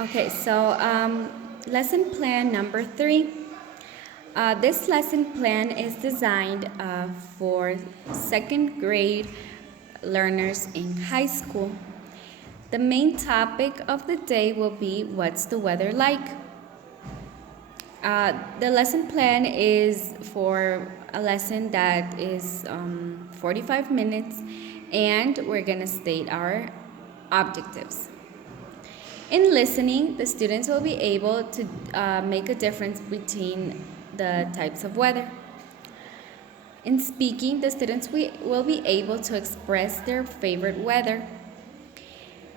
Okay, so lesson plan number 3. This lesson plan is designed for second grade learners in high school. The main topic of the day will be what's the weather like? The lesson plan is for a lesson that is 45 minutes, and we're going to state our objectives. In listening, the students will be able to make a difference between the types of weather. In speaking, the students will be able to express their favorite weather.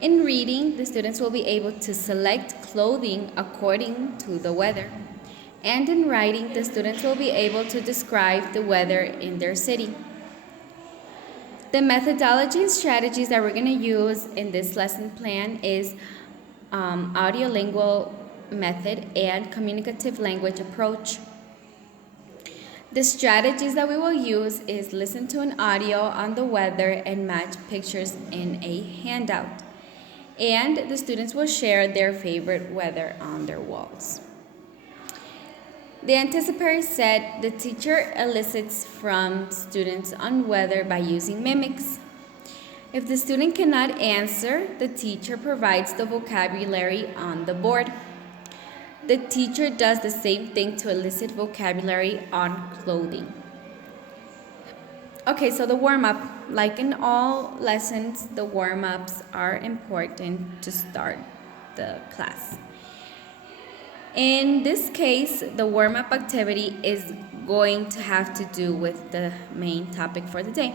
In reading, the students will be able to select clothing according to the weather. And in writing, the students will be able to describe the weather in their city. The methodology and strategies that we're going to use in this lesson plan is audiolingual method and communicative language approach. The strategies that we will use is listen to an audio on the weather and match pictures in a handout. And the students will share their favorite weather on their walls. The anticipatory said the teacher elicits from students on weather by using mimics. If the student cannot answer, the teacher provides the vocabulary on the board. The teacher does the same thing to elicit vocabulary on clothing. Okay, so the warm-up. Like in all lessons, the warm-ups are important to start the class. In this case, the warm-up activity is going to have to do with the main topic for the day.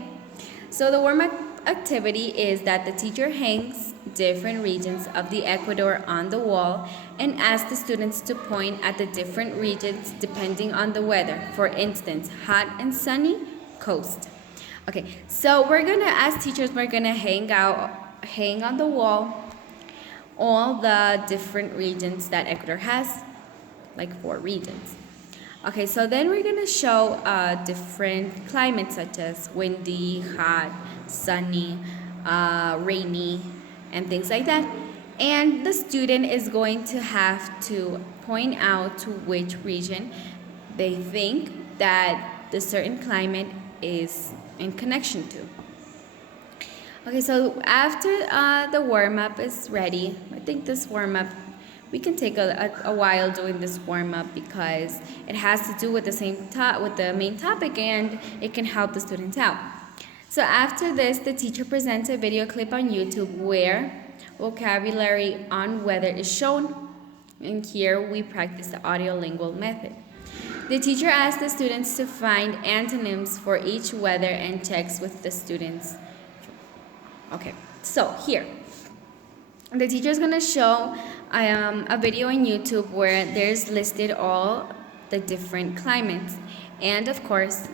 So the warm-up activity is that the teacher hangs different regions of the equator on the wall and asks the students to point at the different regions depending on the weather. For instance, hot and sunny, coast. Okay, so we're gonna, as teachers, we're gonna hang on the wall all the different regions that Ecuador has, like 4 regions. Okay, so then we're gonna show different climates such as windy, hot, sunny, rainy, and things like that. And the student is going to have to point out to which region they think that the certain climate is in connection to. Okay, so after the warm-up is ready, I think this warm-up, we can take a while doing this warm-up because it has to do with the main topic, and it can help the students out. So after this, the teacher presents a video clip on YouTube where vocabulary on weather is shown, and here we practice the audiolingual method. The teacher asks the students to find antonyms for each weather and checks with the students. Okay, so here, the teacher is going to show a video on YouTube where there's listed all the different climates. And of course,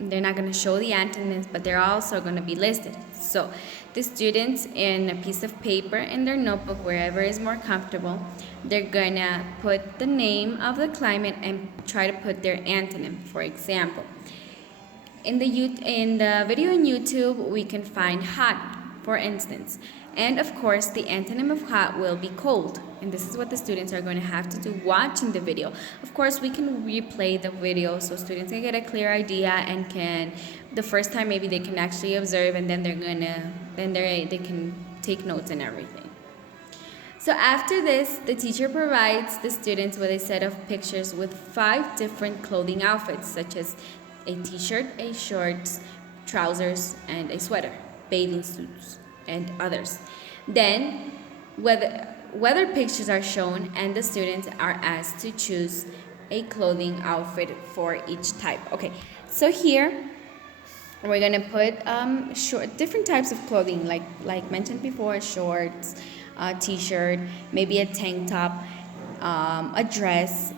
they're not going to show the antonyms, but they're also going to be listed. So the students, in a piece of paper in their notebook, wherever is more comfortable, they're going to put the name of the climate and try to put their antonym. For example, in the video on YouTube, we can find hot, for instance. And of course, the antonym of hot will be cold. And this is what the students are going to have to do watching the video. Of course, we can replay the video so students can get a clear idea and the first time maybe they can actually observe, and then they can take notes and everything. So after this, the teacher provides the students with a set of pictures with 5 different clothing outfits, such as a t-shirt, a shorts, trousers, and a sweater, bathing suits, and others. Then weather pictures are shown, and the students are asked to choose a clothing outfit for each type. Okay, so here we're gonna put different types of clothing, like mentioned before: shorts, t-shirt, maybe a tank top, a dress,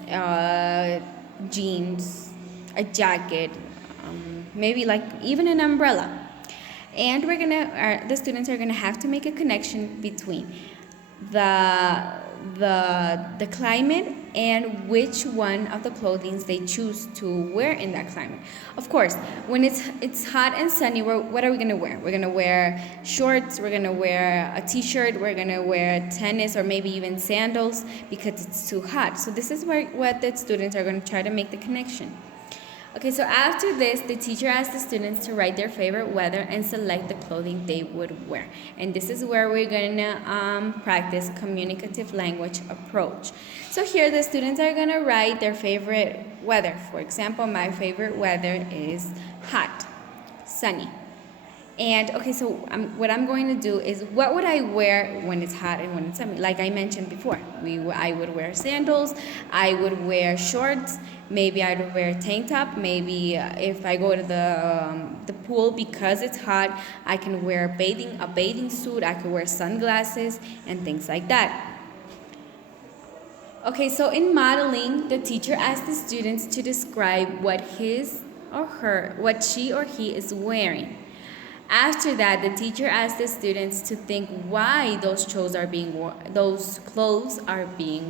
jeans, a jacket, maybe like even an umbrella. And the students are gonna have to make a connection between the the climate and which one of the clothing they choose to wear in that climate. Of course, when it's hot and sunny, what are we gonna wear? We're gonna wear shorts, we're gonna wear a t-shirt, we're gonna wear tennis or maybe even sandals because it's too hot. So this is what the students are gonna try to make the connection. Okay, so after this, the teacher asked the students to write their favorite weather and select the clothing they would wear. And this is where we're gonna practice communicative language approach. So here the students are gonna write their favorite weather. For example, my favorite weather is hot, sunny. And okay, so what I'm going to do is, what would I wear when it's hot and when it's sunny? Like I mentioned before, I would wear sandals, I would wear shorts, maybe I would wear a tank top, maybe if I go to the pool because it's hot, I can wear a bathing suit, I could wear sunglasses and things like that. Okay, so in modeling, the teacher asked the students to describe what she or he is wearing. After that, the teacher asked the students to think why those clothes are being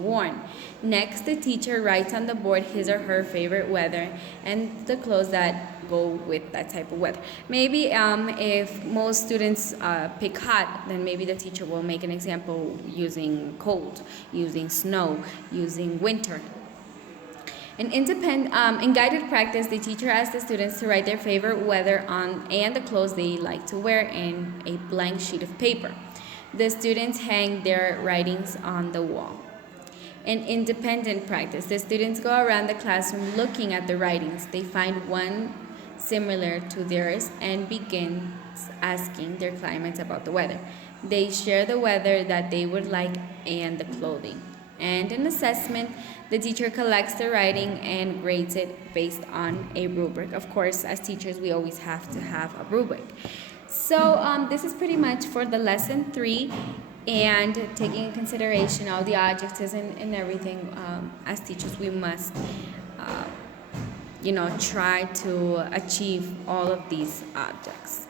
worn. Next, the teacher writes on the board his or her favorite weather and the clothes that go with that type of weather. Maybe if most students pick hot, then maybe the teacher will make an example using cold, using snow, using winter. In guided practice, the teacher asked the students to write their favorite weather and the clothes they like to wear in a blank sheet of paper. The students hang their writings on the wall. In independent practice, the students go around the classroom looking at the writings. They find one similar to theirs and begin asking their classmates about the weather. They share the weather that they would like and the clothing. And in assessment, the teacher collects the writing and grades it based on a rubric. Of course, as teachers, we always have to have a rubric. So this is pretty much for the lesson 3, and taking into consideration all the adjectives and everything. As teachers, we must, try to achieve all of these objects.